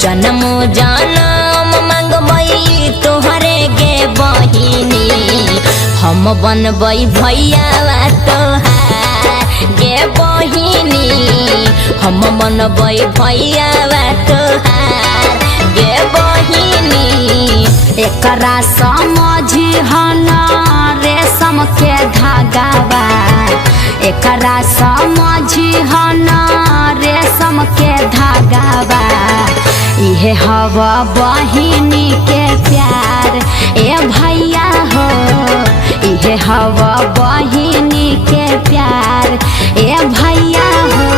जन्मो जनम मांगबई तोहरे गे बहिनी हम बनबई भैया तोहार गे बहिनी हम बनबई भैया तोहार गे बहिनी। एकरा समझी हना रेशम के धागावा एकरा समझी हना रेशम के धागावा इहे हवा बहिनी के प्यार ए भैया हो इहे हवा बहिनी के प्यार ए भैया हो।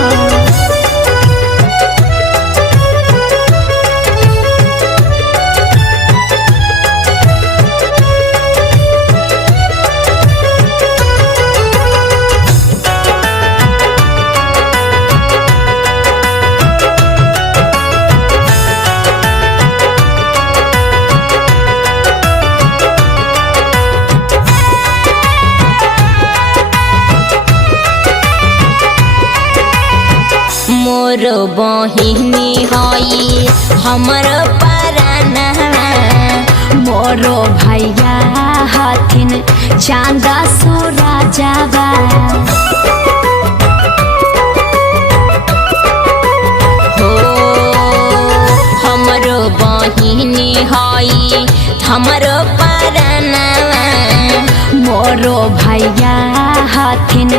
मोर बहिनी हई हमर पराना मोरो भैया हथिन चांद सूरजवा हो हमर बहिनी हई हमर पराना मोरो भैया हथिन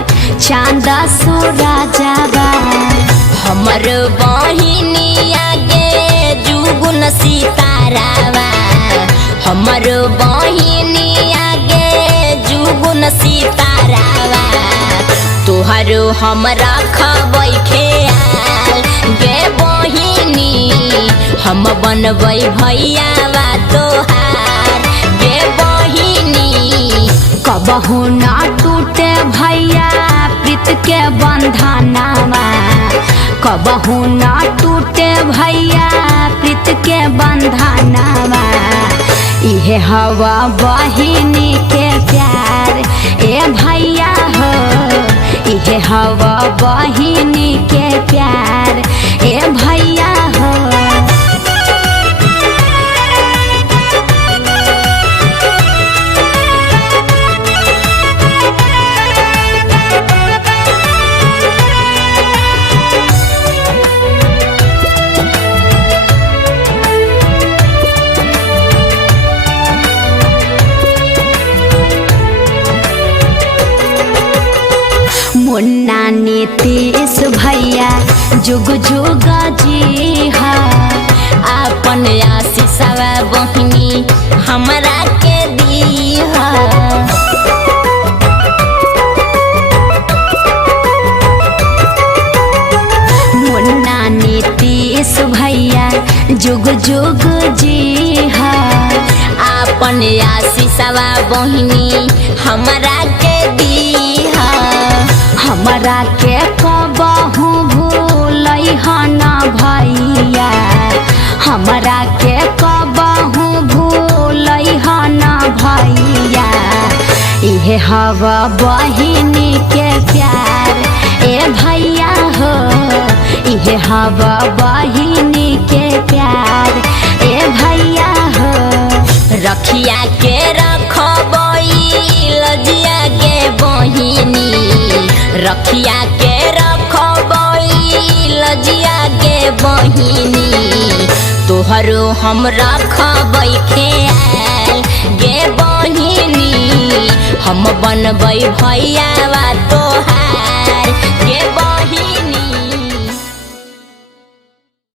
चांद सूरजवा हमर बहिनी आगे जुगुन सितारावा हमर बहिनी आगे जुगुन सितारावा तोहर हमरा खबै ख्याल गे बहिनी हम बनबै भैया तोहार गे बहिनी। कबहू ना टूटे भैया प्रीत के बंधनावा कबहू ना टूटे भैया प्रीत के बंधनावा इहे हवा बहिनी के प्यार ए भैया हो इहे हवा बहिनी के प्यार ए भैया हो। मुन्ना नीतीश भैया जुग जुग जी हा अपन आशीषवा बहिनी हमरा के दीहा मुन्ना नीतीश भैया जुग जुग जी हा अपन आशीषवा बहिनी हमरा के दीहा हमरा के कबहू भूलै हना भैया हमरा के कबहू भूलै हना भैया इहे हवा बहिनी के प्यार ए भैया हो इहे हवा बहिनी के प्यार ए भैया हो। रखिया के रखबई लजिया गे बहिनी रखिया के रखबई लजिया गे बहिनी तोहरो हम रखबै ख्याल गे बहिनी हम बनबै भैया तोहार